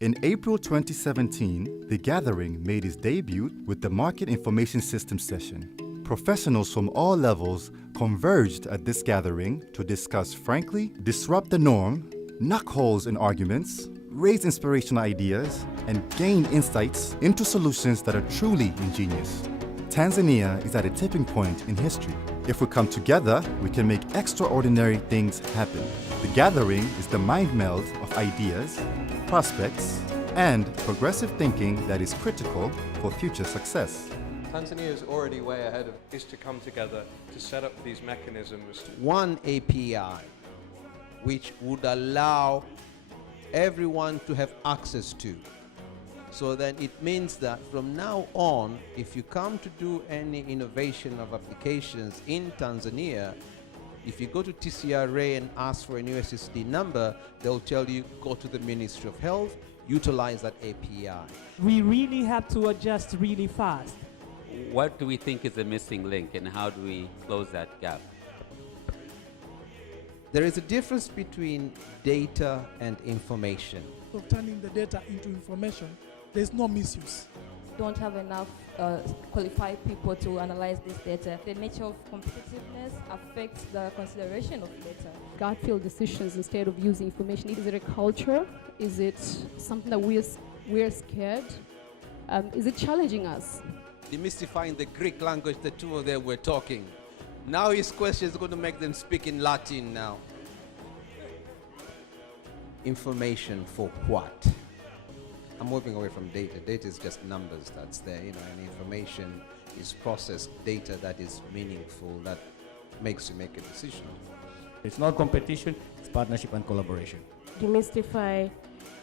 In April 2017, the gathering made its debut with the Market Information System session. Professionals from all levels converged at this gathering to discuss frankly, disrupt the norm, knock holes in arguments, raise inspirational ideas, and gain insights into solutions that are truly ingenious. Tanzania is at a tipping point in history. If we come together, we can make extraordinary things happen. The gathering is the mind meld of ideas, prospects, and progressive thinking that is critical for future success. Tanzania is already way ahead of is to come together to set up these mechanisms. One API which would allow everyone to have access to. So then it means that from now on, if you come to do any innovation of applications in Tanzania, if you go to TCRA and ask for a new SSD number, they'll tell you, go to the Ministry of Health, utilize that API. We really have to adjust really fast. What do we think is the missing link, and how do we close that gap? There is a difference between data and information. Of turning the data into information, there's no misuse. Don't have enough qualified people to analyze this data. The nature of competitiveness affects the consideration of data. Gut feel decisions instead of using information. Is it a culture? Is it something that we're scared? Is it challenging us? Demystifying the Greek language, the two of them were talking. Now his question is going to make them speak in Latin now. Information for what? I'm moving away from data. Data is just numbers that's there, and information is processed data that is meaningful, that makes you make a decision. It's not competition, it's partnership and collaboration. Demystify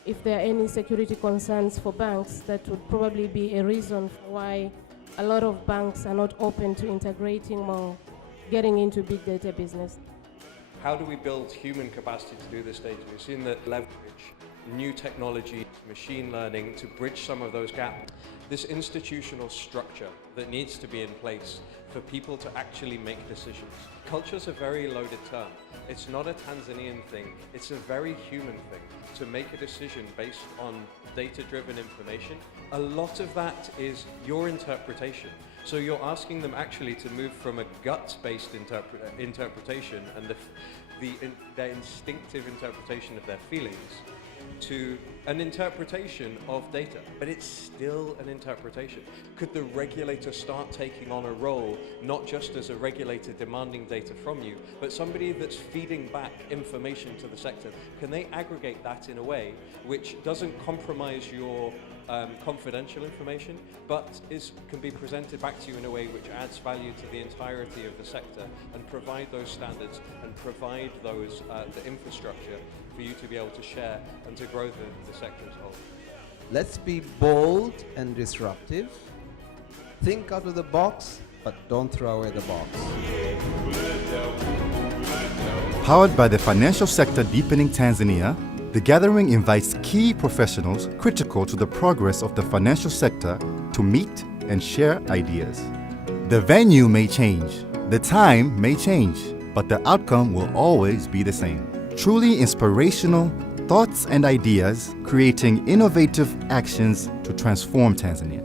if there are any security concerns for banks, that would probably be a reason why a lot of banks are not open to integrating more, getting into big data business. How do we build human capacity to do this data? We've seen that leverage new technology, machine learning to bridge some of those gaps. This institutional structure that needs to be in place for people to actually make decisions. Culture's a very loaded term. It's not a Tanzanian thing, it's a very human thing. To make a decision based on data-driven information, a lot of that is your interpretation. So you're asking them actually to move from a gut-based interpretation and their instinctive interpretation of their feelings to an interpretation of data, but it's still an interpretation. Could the regulator start taking on a role, not just as a regulator demanding data from you, but somebody that's feeding back information to the sector? Can they aggregate that in a way which doesn't compromise your confidential information, but can be presented back to you in a way which adds value to the entirety of the sector and provide those standards and provide those the infrastructure for you to be able to share and to grow the sector as a whole. Let's be bold and disruptive. Think out of the box, but don't throw away the box. Powered by the financial sector deepening Tanzania, the gathering invites key professionals critical to the progress of the financial sector to meet and share ideas. The venue may change, the time may change, but the outcome will always be the same. Truly inspirational thoughts and ideas, creating innovative actions to transform Tanzania.